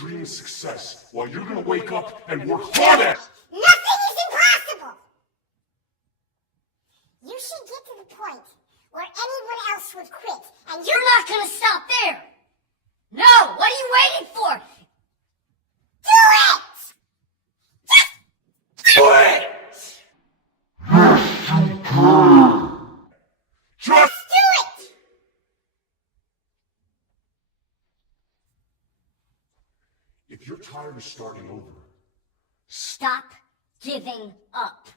dream of success while you're gonna wake up and work harder! Nothing is impossible! You should get to the point where anyone else would quit, and You're not gonna stop there! No! What are you waiting for? do it! Do it! Just Do it! if you're tired of starting over, Stop giving up.